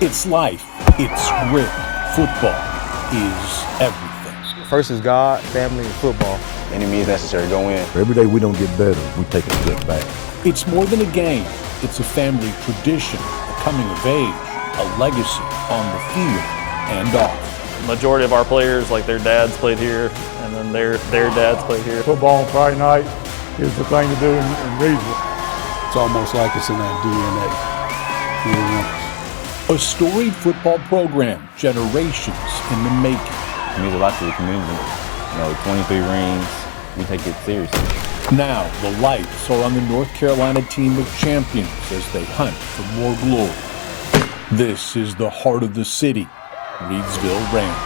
It's life. It's grit. Football is everything. First is God, family, and football. Any means necessary, go in. Every day we don't get better, we take a step back. It's more than a game. It's a family tradition, a coming of age, a legacy on the field and off. Majority of our players, like their dads played here, and then their dads played here. Football on Friday night is the thing to do in Reidsville. It's almost like it's in our DNA. A storied football program, generations in the making. It means a lot to the community. 23 rings, we take it seriously. Now, the lights are on the North Carolina team of champions as they hunt for more glory. This is the heart of the city, Reidsville Rams.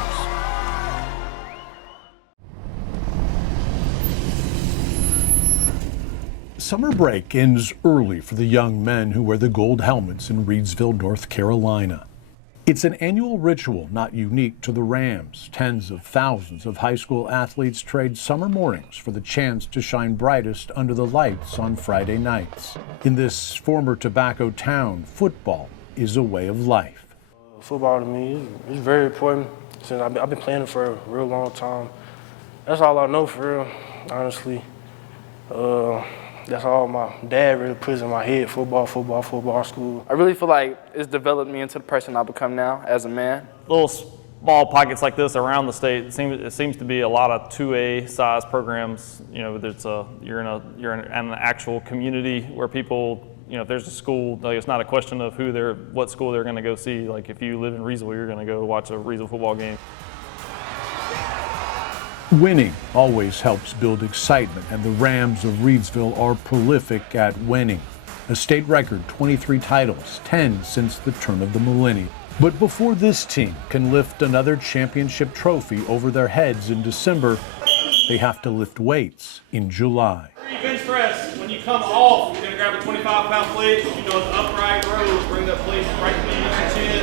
Summer break ends early for the young men who wear the gold helmets in Reidsville, North Carolina. It's an annual ritual not unique to the Rams. Tens of thousands of high school athletes trade summer mornings for the chance to shine brightest under the lights on Friday nights. In this former tobacco town, football is a way of life. Football to me is very important since I've been playing it for a real long time. That's all I know for real, honestly. That's all my dad really puts in my head, football, school. I really feel like it's developed me into the person I've become now as a man. Little small pockets like this around the state, it seems to be a lot of 2A size programs. You're in an actual community where people, if there's a school, like it's not a question of what school they're going to go see. Like if you live in Reidsville, you're going to go watch a Reidsville football game. Winning always helps build excitement, and the Rams of Reidsville are prolific at winning. A state record 23 titles, 10 since the turn of the millennium. But before this team can lift another championship trophy over their heads in December, they have to lift weights in July. Bench press. When you come off, you're going to grab a 25-pound plate. You do an upright row. Bring that plate right beneath your chin.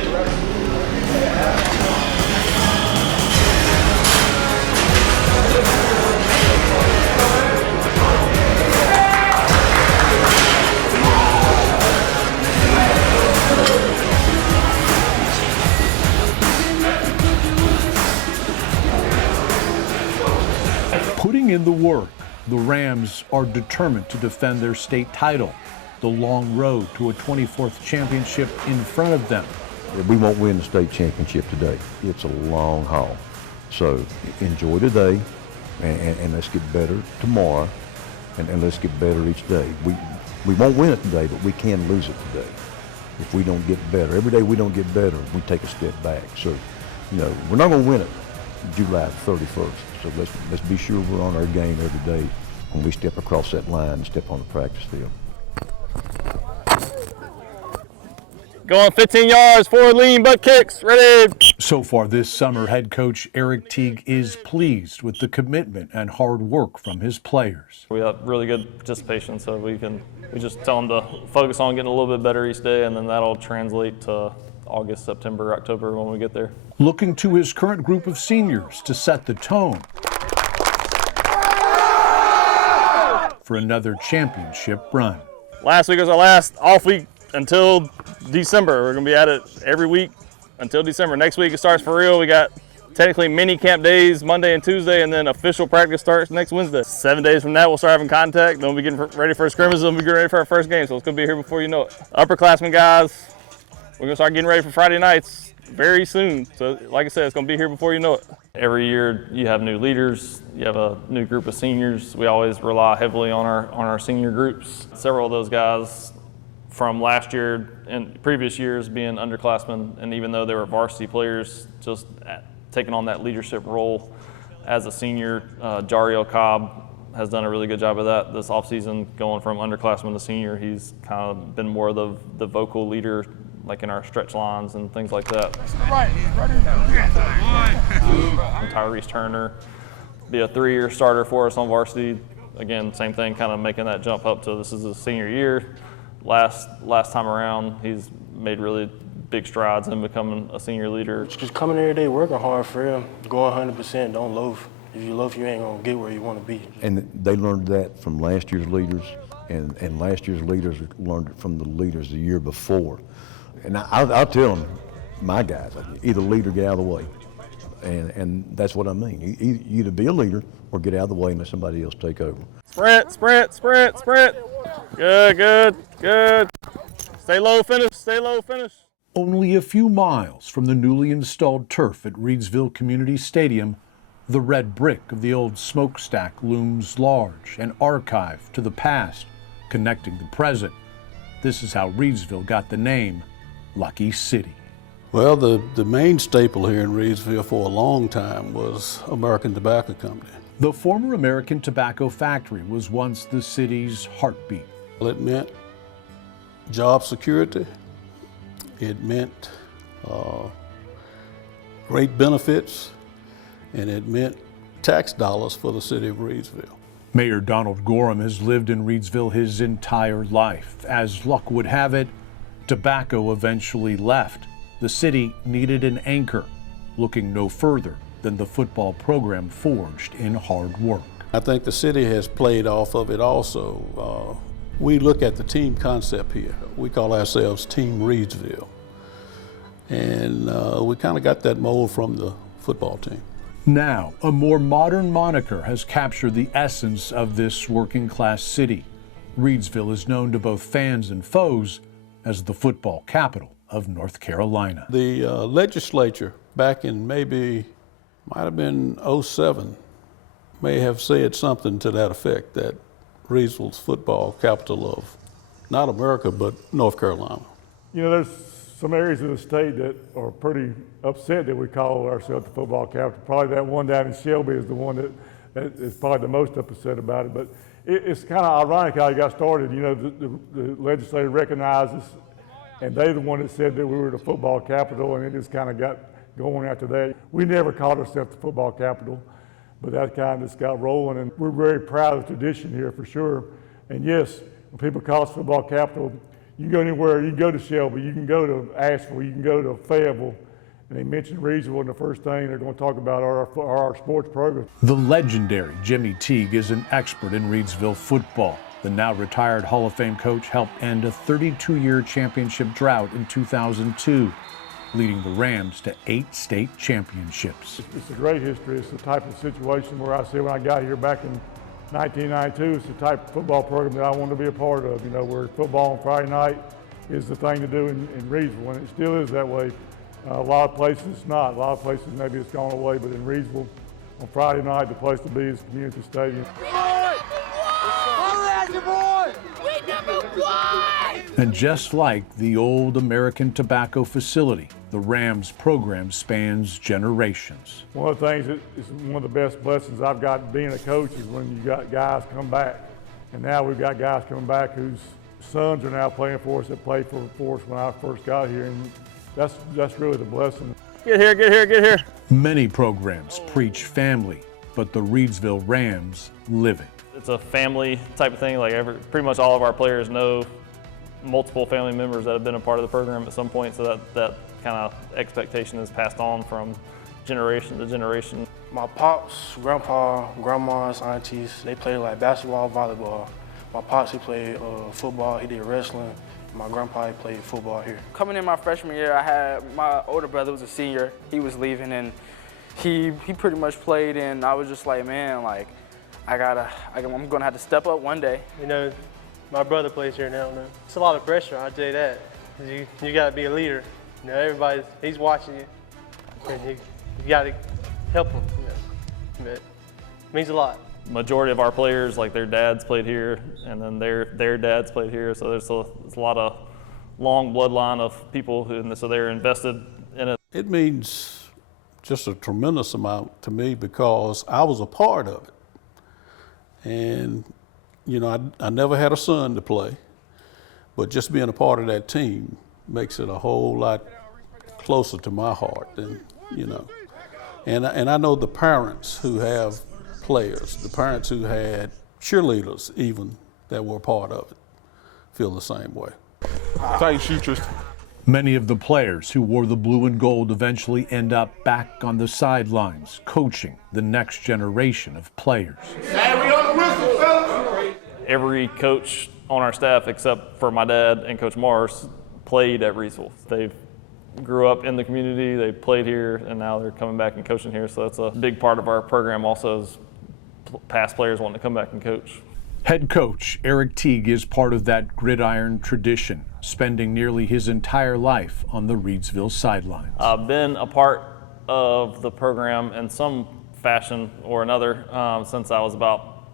Putting in the work, the Rams are determined to defend their state title. The long road to a 24th championship in front of them. We won't win the state championship today. It's a long haul. So enjoy today and let's get better tomorrow and let's get better each day. We won't win it today, but we can lose it today if we don't get better. Every day we don't get better, we take a step back. So, we're not going to win it July 31st. So let's be sure we're on our game every day when we step across that line and step on the practice field. Going 15 yards, forward lean, butt kicks, ready. So far this summer, head coach Eric Teague is pleased with the commitment and hard work from his players. We have really good participation, so we just tell them to focus on getting a little bit better each day, and then that'll translate to August, September, October when we get there. Looking to his current group of seniors to set the tone for another championship run. Last week was our last off week until December. We're going to be at it every week until December. Next week it starts for real. We got technically mini camp days Monday and Tuesday, and then official practice starts next Wednesday. 7 days from that we'll start having contact. Then we'll be getting ready for scrimmages. Then we'll be getting ready for our first game. So it's going to be here before you know it. Upperclassmen guys, we're going to start getting ready for Friday nights very soon. So like I said, it's going to be here before you know it. Every year you have new leaders, you have a new group of seniors. We always rely heavily on our senior groups. Several of those guys from last year and previous years being underclassmen, and even though they were varsity players, just taking on that leadership role as a senior. Jariel Cobb has done a really good job of that this offseason, going from underclassman to senior. He's kind of been more of the vocal leader, like in our stretch lines and things like that. Tyrese Turner be a 3-year starter for us on varsity. Again, same thing, kind of making that jump up to this is his senior year. Last time around, he's made really big strides in becoming a senior leader. Just coming every day, working hard for him, going 100%, don't loaf. If you loaf, you ain't gonna get where you wanna be. And they learned that from last year's leaders, and last year's leaders learned it from the leaders the year before. And I'll tell them, my guys. Either lead or get out of the way. And that's what I mean. You either be a leader or get out of the way and let somebody else take over. Sprint, sprint, sprint, sprint. Good, good, good. Stay low, finish, stay low, finish. Only a few miles from the newly installed turf at Reidsville Community Stadium, the red brick of the old smokestack looms large, an archive to the past, connecting the present. This is how Reidsville got the name Lucky City. Well, the main staple here in Reidsville for a long time was American Tobacco Company. The former American Tobacco Factory was once the city's heartbeat. It meant job security. It meant great benefits, and it meant tax dollars for the city of Reidsville. Mayor Donald Gorham has lived in Reidsville his entire life. As luck would have it, tobacco eventually left. The city needed an anchor, looking no further than the football program forged in hard work. I think the city has played off of it also. We look at the team concept here. We call ourselves Team Reidsville. And we kind of got that mold from the football team. Now, a more modern moniker has captured the essence of this working class city. Reidsville is known to both fans and foes as the football capital of North Carolina. The legislature back in might have been 07, may have said something to that effect, that Reidsville's football capital of not America, but North Carolina. You know, there's some areas of the state that are pretty upset that we call ourselves the football capital. Probably that one down in Shelby is the one that is probably the most upset about it. But it's kind of ironic how it got started. You know, the legislature recognizes, and they're the one that said that we were the football capital, and it just kind of got going after that. We never called ourselves the football capital, but that kind of just got rolling, and we're very proud of the tradition here for sure. And yes, when people call us football capital, you can go anywhere. You can go to Shelby, you can go to Asheville, you can go to Fayetteville, and they mention Reidsville, and the first thing they're going to talk about are our sports program. The legendary Jimmy Teague is an expert in Reidsville football. The now retired Hall of Fame coach helped end a 32-year championship drought in 2002, leading the Rams to 8 state championships. It's a great history. It's the type of situation where I said when I got here back in 1992, it's the type of football program that I wanted to be a part of. You know, where football on Friday night is the thing to do in Reidsville, and it still is that way. A lot of places it's not. A lot of places maybe it's gone away, but in Reidsville, on Friday night, the place to be is Community Stadium. And just like the old American Tobacco facility, the Rams program spans generations. One of the things that is one of the best blessings I've got being a coach is when you got guys come back. And now we've got guys coming back whose sons are now playing for us that played for us when I first got here. And that's really the blessing. Get here, get here, get here. Many programs preach family, but the Reidsville Rams live it. It's a family type of thing. Like pretty much all of our players know multiple family members that have been a part of the program at some point, so that kind of expectation is passed on from generation to generation. My pops, grandpa, grandmas, aunties, they played like basketball, volleyball. My pops, he played football, he did wrestling. My grandpa, he played football here. Coming in my freshman year, I had my older brother was a senior. He was leaving, and he pretty much played, and I was just like, man, like, I'm gonna have to step up one day. You know, my brother plays here now. It's a lot of pressure, I'll tell you that. You gotta be a leader. You know, he's watching you, and you gotta help him. You know. But it means a lot. Majority of our players, like their dads played here, and then their dads played here. So there's a lot of long bloodline of people so they're invested in it. It means just a tremendous amount to me because I was a part of it. And, you know, I never had a son to play, but just being a part of that team makes it a whole lot closer to my heart than, you know. And I know the parents who have players, the parents who had cheerleaders even that were a part of it, feel the same way. Tight shooters. Many of the players who wore the blue and gold eventually end up back on the sidelines, coaching the next generation of players. Every coach on our staff, except for my dad and Coach Mars, played at Reidsville. They've grew up in the community, they played here, and now they're coming back and coaching here. So that's a big part of our program also is past players wanting to come back and coach. Head coach Eric Teague is part of that gridiron tradition, spending nearly his entire life on the Reidsville sidelines. I've been a part of the program in some fashion or another since I was about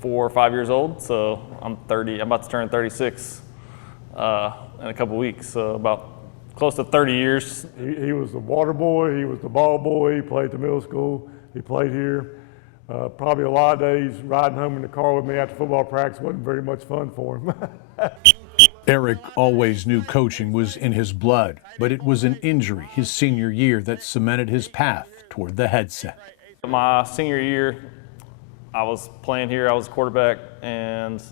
4 or 5 years old. So I'm 30. I'm about to turn 36 in a couple weeks. So about close to 30 years. He was the water boy. He was the ball boy. He played at the middle school. He played here. Probably a lot of days riding home in the car with me after football practice wasn't very much fun for him. Eric always knew coaching was in his blood, but it was an injury his senior year that cemented his path toward the headset. My senior year, I was playing here, I was quarterback, and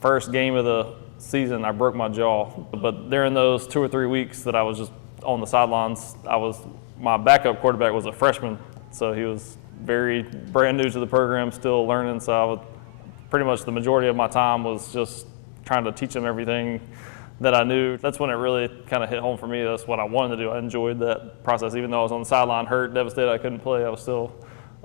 first game of the season, I broke my jaw. But during those 2 or 3 weeks that I was just on the sidelines, my backup quarterback was a freshman, so he was very brand new to the program, still learning, so pretty much the majority of my time was just trying to teach him everything that I knew. That's when it really kind of hit home for me. That's what I wanted to do. I enjoyed that process. Even though I was on the sideline hurt, devastated, I couldn't play, I was still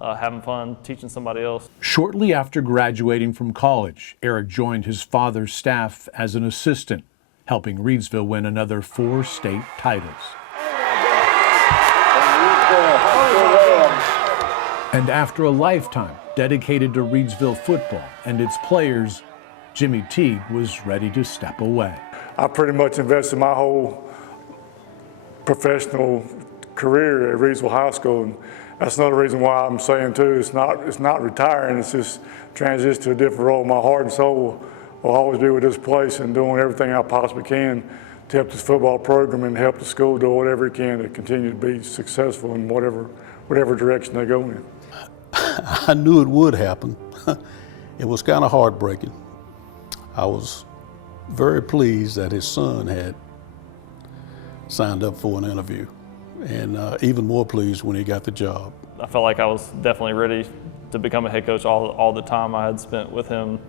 having fun teaching somebody else. Shortly after graduating from college, Eric joined his father's staff as an assistant, helping Reidsville win another 4 state titles. And after a lifetime dedicated to Reidsville football and its players, Jimmy Teague was ready to step away. I pretty much invested my whole professional career at Reidsville High School, and that's another reason why I'm saying too, it's not retiring, it's just transition to a different role. My heart and soul will always be with this place and doing everything I possibly can to help this football program and help the school do whatever it can to continue to be successful in whatever direction they go in. I knew it would happen. It was kind of heartbreaking. I was very pleased that his son had signed up for an interview, and even more pleased when he got the job. I felt like I was definitely ready to become a head coach. All the time I had spent with him,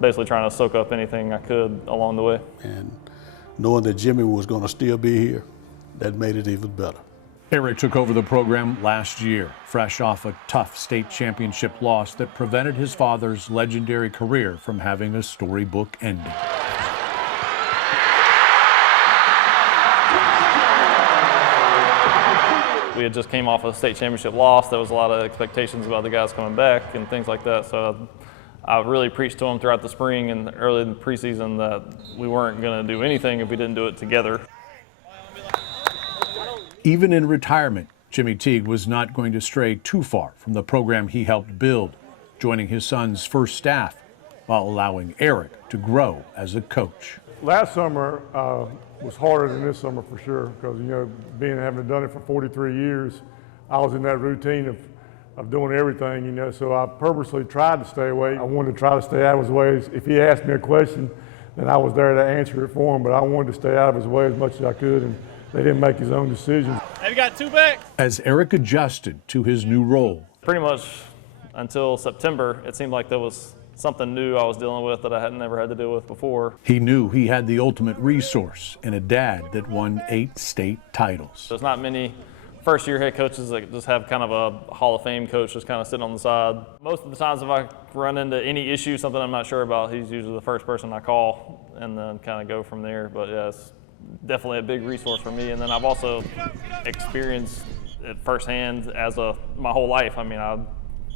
basically trying to soak up anything I could along the way. And knowing that Jimmy was going to still be here, that made it even better. Eric took over the program last year, fresh off a tough state championship loss that prevented his father's legendary career from having a storybook ending. We had just came off a state championship loss. There was a lot of expectations about the guys coming back and things like that. So I really preached to them throughout the spring and early in the preseason that we weren't going to do anything if we didn't do it together. Even in retirement, Jimmy Teague was not going to stray too far from the program he helped build, joining his son's first staff while allowing Eric to grow as a coach. Last summer was harder than this summer for sure, because having done it for 43 years, I was in that routine of doing everything, so I purposely tried to stay away. I wanted to try to stay out of his way. If he asked me a question, then I was there to answer it for him, but I wanted to stay out of his way as much as I could, and they didn't make his own decisions. Have you got 2 backs? As Eric adjusted to his new role, Pretty much until September, it seemed like there was something new I was dealing with that I hadn't never had to deal with before. he knew he had the ultimate resource in a dad that won 8 state titles. There's not many first-year head coaches that just have kind of a Hall of Fame coach just kind of sitting on the side. Most of the times if I run into any issue, something I'm not sure about, he's usually the first person I call and then kind of go from there. But yeah, it's definitely a big resource for me. And then I've also experienced it firsthand my whole life. I mean, I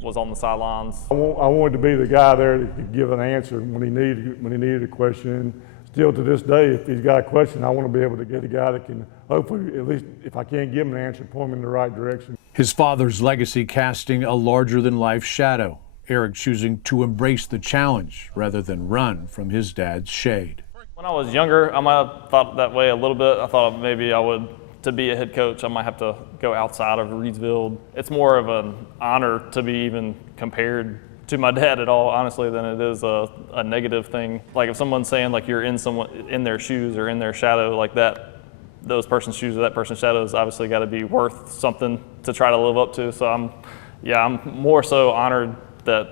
was on the sidelines. I wanted to be the guy there that could give an answer when he needed a question. Still to this day, if he's got a question, I want to be able to get a guy that can hopefully, at least if I can't give him an answer, point him in the right direction. His father's legacy casting a larger-than-life shadow, Eric choosing to embrace the challenge rather than run from his dad's shade. When I was younger, I might have thought that way a little bit. I thought maybe to be a head coach, I might have to go outside of Reidsville. It's more of an honor to be even compared to my dad at all, honestly, than it is a negative thing. Like if someone's saying like you're in their shoes or in their shadow like that, those person's shoes or that person's shadow has obviously got to be worth something to try to live up to. So I'm more so honored that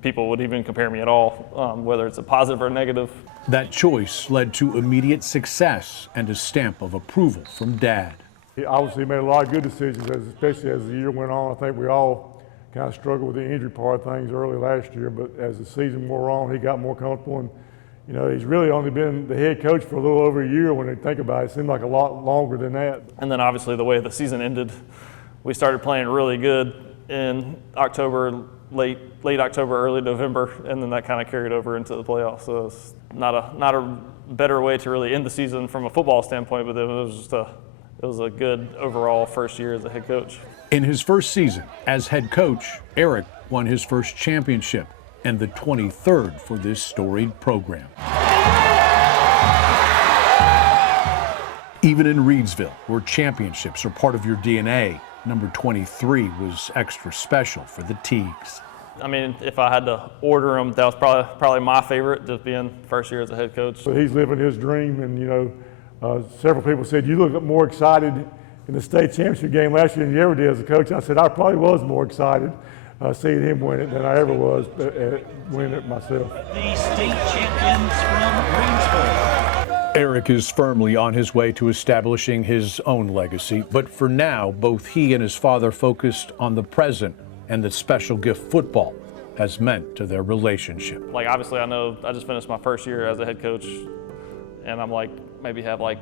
people would even compare me at all, whether it's a positive or a negative. That choice led to immediate success and a stamp of approval from Dad. He obviously made a lot of good decisions, especially as the year went on. I think we all kind of struggled with the injury part of things early last year, but as the season wore on, he got more comfortable. And, you know, he's really only been the head coach for a little over a year when you think about it. It seemed like a lot longer than that. And then obviously the way the season ended, we started playing really good in October, late October, early November, and then that kind of carried over into the playoffs. So it's not a better way to really end the season from a football standpoint, but it was a good overall first year as a head coach. In his first season as head coach, Eric won his first championship and the 23rd for this storied program. Even in Reidsville, where championships are part of your DNA, number 23 was extra special for the Teagues. I mean, if I had to order them, that was probably my favorite, just being first year as a head coach. So he's living his dream, and you know, several people said, you look more excited in the state championship game last year than you ever did as a coach. I said, I probably was more excited seeing him win it than I ever was winning it myself. The state champions from Reidsville. Eric is firmly on his way to establishing his own legacy, but for now, both he and his father focused on the present and the special gift football has meant to their relationship. Like, obviously, I know I just finished my first year as a head coach, and I'm like, maybe have like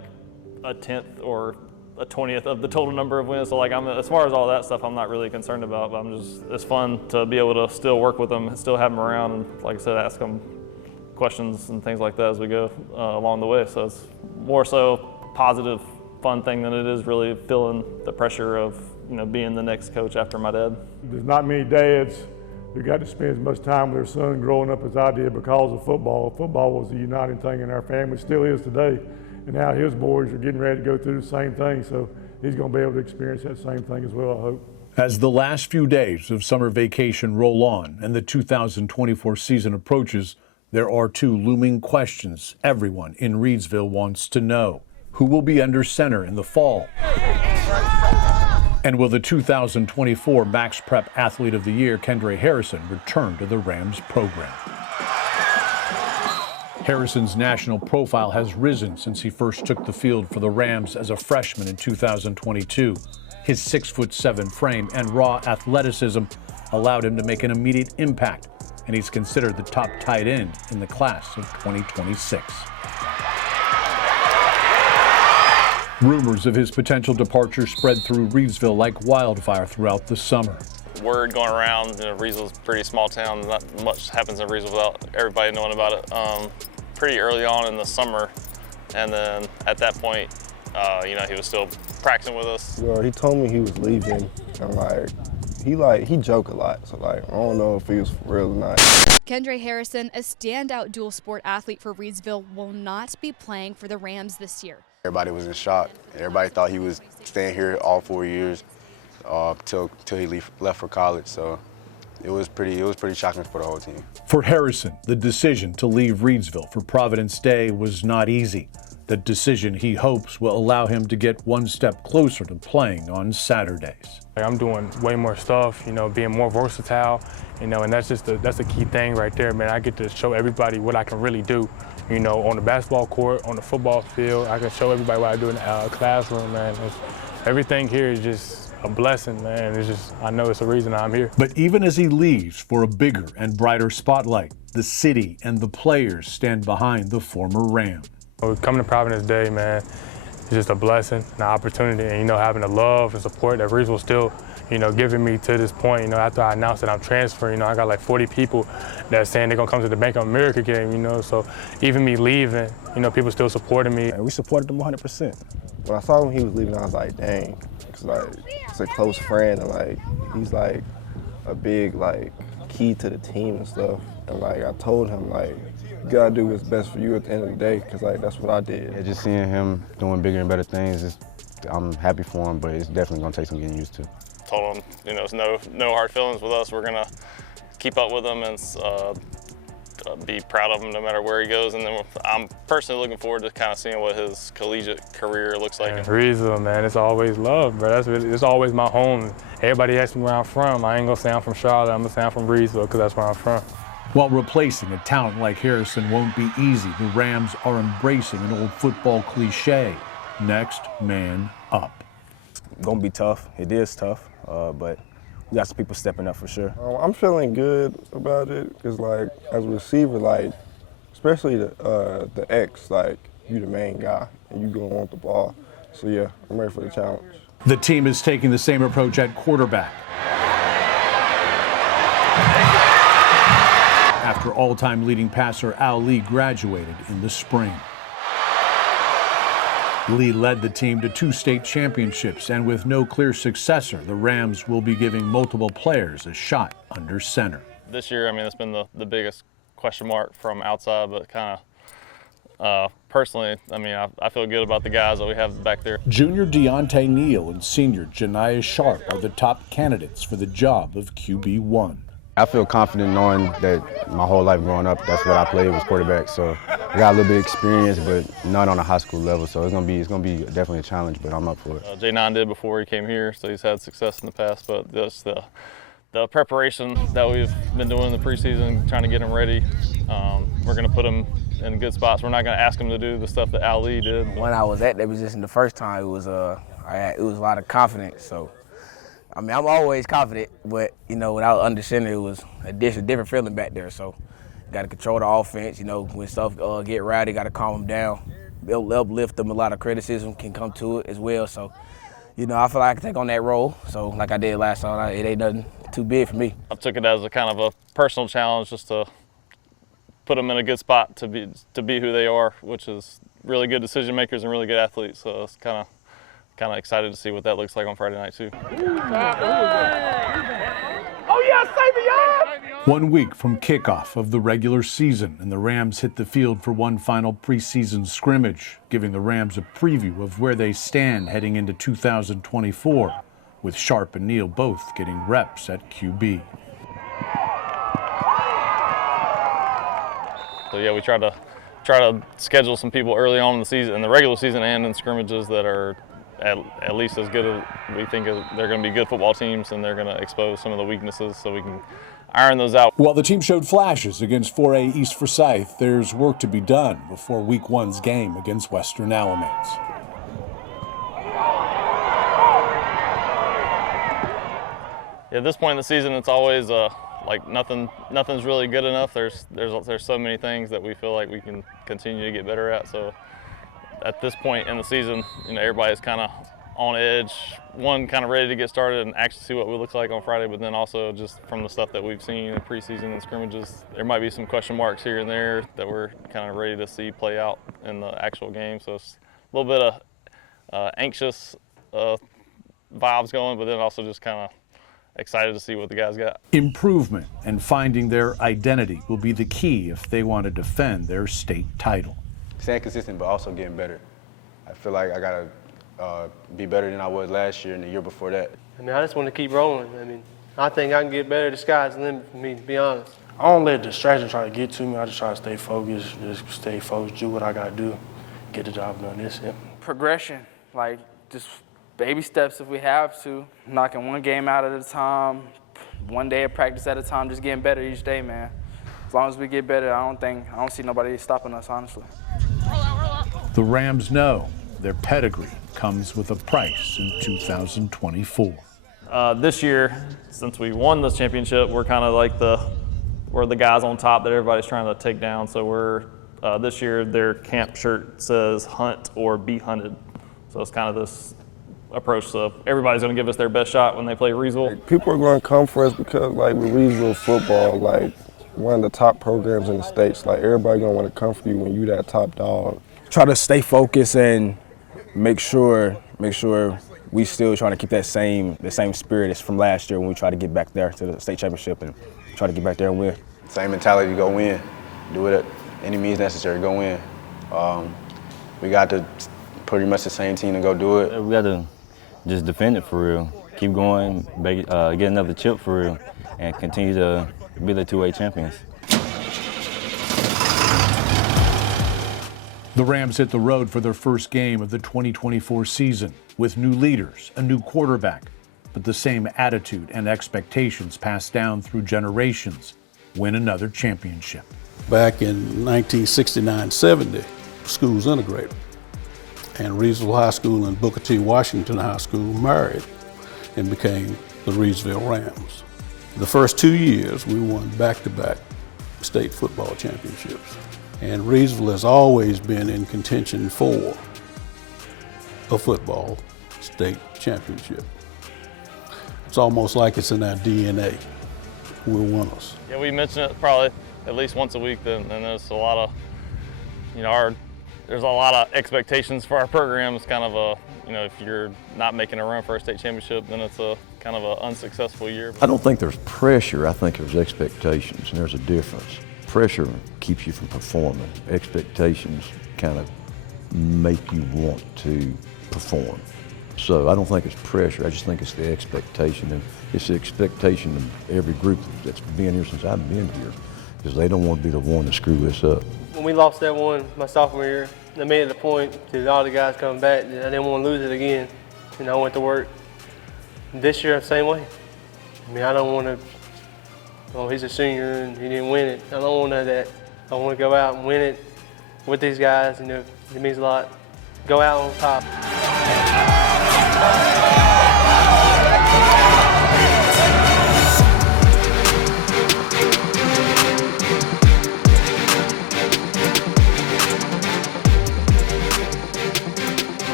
a 10th or a 20th of the total number of wins. So like, as far as all that stuff, I'm not really concerned about, but it's fun to be able to still work with them and still have them around, and like I said, ask them questions and things like that as we go along the way. So it's more so positive, fun thing than it is really feeling the pressure of, you know, being the next coach after my dad. There's not many dads who got to spend as much time with their son growing up as I did because of football. Football was a uniting thing in our family, still is today. And now his boys are getting ready to go through the same thing, so he's going to be able to experience that same thing as well, I hope. As the last few days of summer vacation roll on and the 2024 season approaches, there are two looming questions everyone in Reidsville wants to know. Who will be under center in the fall? And will the 2024 Max Prep Athlete of the Year, Kendra Harrison, return to the Rams program? Harrison's national profile has risen since he first took the field for the Rams as a freshman in 2022. His 6'7" frame and raw athleticism allowed him to make an immediate impact, and he's considered the top tight end in the class of 2026. Rumors of his potential departure spread through Reidsville like wildfire throughout the summer. Word going around, you know, Reidsville's a pretty small town. Not much happens in Reidsville without everybody knowing about it. Pretty early on in the summer, and then at that point, you know, he was still practicing with us. Well, he told me he was leaving, and he joked a lot, so I don't know if he was for real or not. Kendra Harrison, a standout dual sport athlete for Reidsville, will not be playing for the Rams this year. Everybody was in shock. Everybody thought he was staying here all 4 years till he left for college. So it was pretty shocking for the whole team. For Harrison, the decision to leave Reidsville for Providence Day was not easy. The decision he hopes will allow him to get one step closer to playing on Saturdays. I'm doing way more stuff, you know, being more versatile, you know, and that's a key thing right there, man. I get to show everybody what I can really do, you know, on the basketball court, on the football field. I can show everybody what I do in the classroom, man. Everything here is just a blessing, man. I know it's a reason I'm here. But even as he leaves for a bigger and brighter spotlight, the city and the players stand behind the former Ram. Coming to Providence Day, man, it's just a blessing, an opportunity, and, you know, having the love and support that Reidsville still, you know, giving me to this point. You know, after I announced that I'm transferring, you know, I got like 40 people that's saying they're gonna come to the Bank of America game, you know, so even me leaving, you know, people still supporting me. And we supported him 100%. When I saw him, he was leaving, I was like, dang, it's like, it's a close friend, and like, he's like a big, like, key to the team and stuff. And like, I told him, like, you gotta do what's best for you at the end of the day, because like, that's what I did. Yeah, just seeing him doing bigger and better things, I'm happy for him, but it's definitely gonna take some getting used to. Told him, you know, no hard feelings with us. We're gonna keep up with him and be proud of him no matter where he goes. And then I'm personally looking forward to kind of seeing what his collegiate career looks like. Reidsville, man, it's always love, bro. It's always my home. Everybody asks me where I'm from. I ain't gonna say I'm from Charlotte. I'm gonna say I'm from Reidsville, because that's where I'm from. While replacing a talent like Harrison won't be easy, the Rams are embracing an old football cliche, next man up. gonna be tough. It is tough, but we got some people stepping up for sure. I'm feeling good about it because, like, as a receiver, like, especially the X, like, you the main guy and you gonna want the ball. So yeah, I'm ready for the challenge. The team is taking the same approach at quarterback. After all-time leading passer Al Lee graduated in the spring. Lee led the team to 2 state championships, and with no clear successor, the Rams will be giving multiple players a shot under center. This year, I mean, it's been the biggest question mark from outside, but kind of personally, I mean, I feel good about the guys that we have back there. Junior Deontay Neal and senior Janiah Sharp are the top candidates for the job of QB1. I feel confident knowing that my whole life growing up, that's what I played was quarterback. So I got a little bit of experience, but not on a high school level. So it's gonna be definitely a challenge, but I'm up for it. J9 did before he came here, so he's had success in the past. But just the preparation that we've been doing in the preseason, trying to get him ready, we're gonna put him in good spots. We're not gonna ask him to do the stuff that Al Lee did. When I was at that position the first time, it was a lot of confidence. So. I mean, I'm always confident, but, you know, without understanding, it was a different feeling back there. So, got to control the offense. You know, when stuff get rowdy, got to calm them down. It'll uplift them. A lot of criticism can come to it as well. So, you know, I feel like I can take on that role. So, like I did last time, it ain't nothing too big for me. I took it as a kind of a personal challenge just to put them in a good spot to be who they are, which is really good decision makers and really good athletes. So, it's kind of excited to see what that looks like on Friday night, too. Oh, yes, Savion! 1 week from kickoff of the regular season, and the Rams hit the field for one final preseason scrimmage, giving the Rams a preview of where they stand heading into 2024, with Sharp and Neal both getting reps at QB. So, yeah, we try to schedule some people early on in the season, in the regular season and in scrimmages that are at least as good as we think they're going to be good football teams, and they're going to expose some of the weaknesses so we can iron those out. While the team showed flashes against 4A East Forsyth, there's work to be done before Week 1's game against Western Alamance. Yeah, at this point in the season, it's always like nothing's really good enough. There's so many things that we feel like we can continue to get better at. So at this point in the season, you know, everybody's kind of on edge. One, kind of ready to get started and actually see what we look like on Friday, but then also just from the stuff that we've seen in preseason and scrimmages, there might be some question marks here and there that we're kind of ready to see play out in the actual game. So it's a little bit of anxious vibes going, but then also just kind of excited to see what the guys got. Improvement and finding their identity will be the key if they want to defend their state title. Staying consistent, but also getting better. I feel like I gotta be better than I was last year and the year before that. I mean, I just want to keep rolling. I mean, I think I can get better. The sky's the limit for me, to be honest. I don't let distraction try to get to me. I just try to stay focused, do what I gotta do, get the job done. That's it. Progression, like just baby steps if we have to. Knocking one game out at a time, one day of practice at a time, just getting better each day, man. As long as we get better, I don't see nobody stopping us, honestly. The Rams know their pedigree comes with a price in 2024. This year, since we won this championship, we're kind of like we're the guys on top that everybody's trying to take down. So we're this year their camp shirt says "Hunt or Be Hunted." So it's kind of this approach. So everybody's going to give us their best shot when they play Reidsville. People are going to come for us because, like, with Reidsville football, like, one of the top programs in the states. Like, everybody gonna want to come for you when you that top dog. Try to stay focused and make sure we still trying to keep the same spirit as from last year when we try to get back there to the state championship and try to get back there and win. Same mentality to go win. Do it at any means necessary, go win. We got pretty much the same team to go do it. We got to just defend it for real. Keep going, get another chip for real, and continue to be the 2A champions. The Rams hit the road for their first game of the 2024 season with new leaders, a new quarterback, but the same attitude and expectations passed down through generations. Win another championship. Back in 1969-70, schools integrated. And Reidsville High School and Booker T. Washington High School married and became the Reidsville Rams. The first 2 years, we won back-to-back state football championships. And Reidsville has always been in contention for a football state championship. It's almost like it's in our DNA. We're winners. Yeah, we mention it probably at least once a week, and there's a lot of, there's a lot of expectations for our program. It's kind of a, if you're not making a run for a state championship, then it's a kind of an unsuccessful year. I don't think there's pressure. I think there's expectations, and there's a difference. Pressure keeps you from performing. Expectations kind of make you want to perform. So I don't think it's pressure. I just think it's the expectation, and it's the expectation of every group that's been here since I've been here, because they don't want to be the one to screw this up. When we lost that one my sophomore year, I made it a point to all the guys coming back that I didn't want to lose it again. I went to work. This year, the same way. I don't want to, he's a senior and he didn't win it. I don't want none of that. I want to go out and win it with these guys. It means a lot. Go out on top.